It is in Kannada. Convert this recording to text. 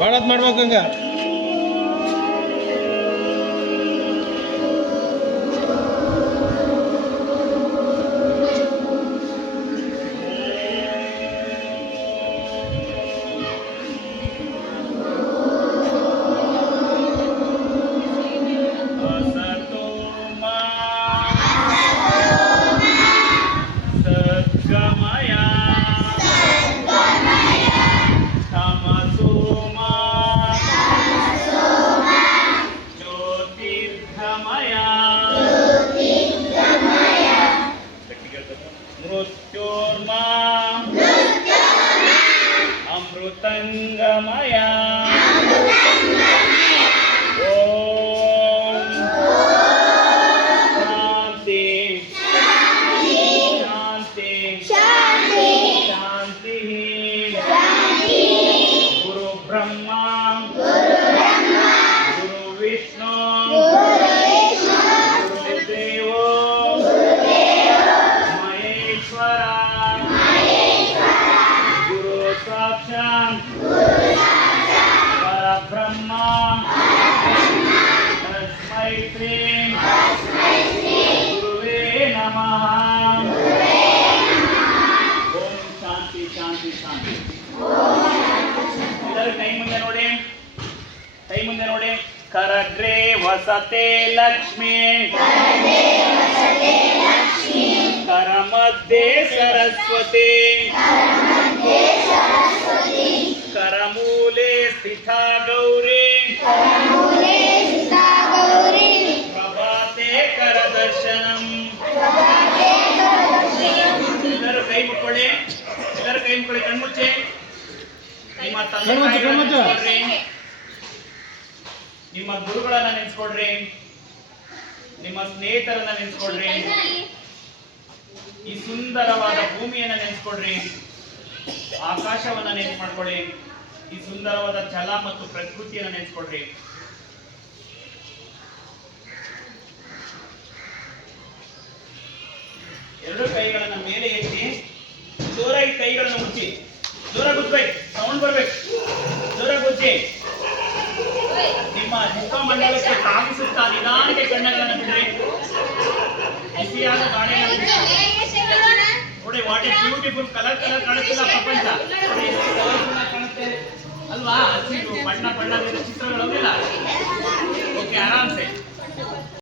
ಬಾಳತ್ ಮಾಡ್ಬೇಕಂಗ मृत्योर्मा अमृतंगमया ओम शांति शांति शांति गुरु ब्रह्मा गुरु विष्णु गुरुदेवो गुरु साक्षात् परब्रह्म तस्मै श्री गुरुवे नमः ओम शांति शांति शांति इधर कहीं ಮುಂದೆ ನೋಡಿ करग्रे वसते लक्ष्मी करमध्ये सरस्वती करमूले स्थिता गौरी प्रभाते करदर्शनम ಎಲ್ಲರೂ ಕೈ ಮುಕ್ಕೊಳ್ಳಿ ಕಣ್ಮುಚ್ಚಿ ನಿಮ್ಮ ತಂದೆ ತಾಯಿಗಳನ್ನ ನಿಮ್ಮ ಗುರುಗಳನ್ನ ನೆನೆಸ್ಕೊಡ್ರಿ ನಿಮ್ಮ ಸ್ನೇಹಿತರನ್ನ ನೆನೆಸ್ಕೊಡ್ರಿ ಈ ಸುಂದರವಾದ ಭೂಮಿಯನ್ನ ನೆನೆಸ್ಕೊಡ್ರಿ ಆಕಾಶವನ್ನ ನೆನಪು ಮಾಡ್ಕೊಳ್ಳಿ ಈ ಸುಂದರವಾದ ಜಲ ಮತ್ತು ಪ್ರಕೃತಿಯನ್ನ ನೆನೆಸ್ಕೊಡ್ರಿ ಎರಡು ಕೈಗಳನ್ನ ಮೇಲೆ ಎತ್ತಿ ಜೋರಾಗಿ ಕೈಗಳನ್ನ ಮುಚ್ಚಿ ಜೋರಾಗಿ ಗುಚ್ಚಬೇಕು ಸೌಂಡ್ ಬರ್ಬೇಕು ಜೋರಾಗಿ ಗುಚ್ಚಿ ನಿಮ್ಮ ಮುಖಮಂಡಲಕ್ಕೆ ತಾಗಿಸುತ್ತಾ ನಿಧಾನಕ್ಕೆ ಕಣ್ಣುಗಳನ್ನು ಬಿಡ್ರಿ ಬಿಸಿಯಾದ ಗಾಳಿಯನ್ನು ನೋಡಿ ವಾಟ್ ಎ ಬ್ಯೂಟಿಫುಲ್ ಕಲರ್ ಕಾಣುತ್ತಿಲ್ಲ ಪ್ರಪಂಚ ನೋಡಿ ಎಷ್ಟು ಕಲರ್ಫುಲ್ ಕಾಣುತ್ತೆ ಅಲ್ವಾ ಬಣ್ಣ ಚಿತ್ರಗಳು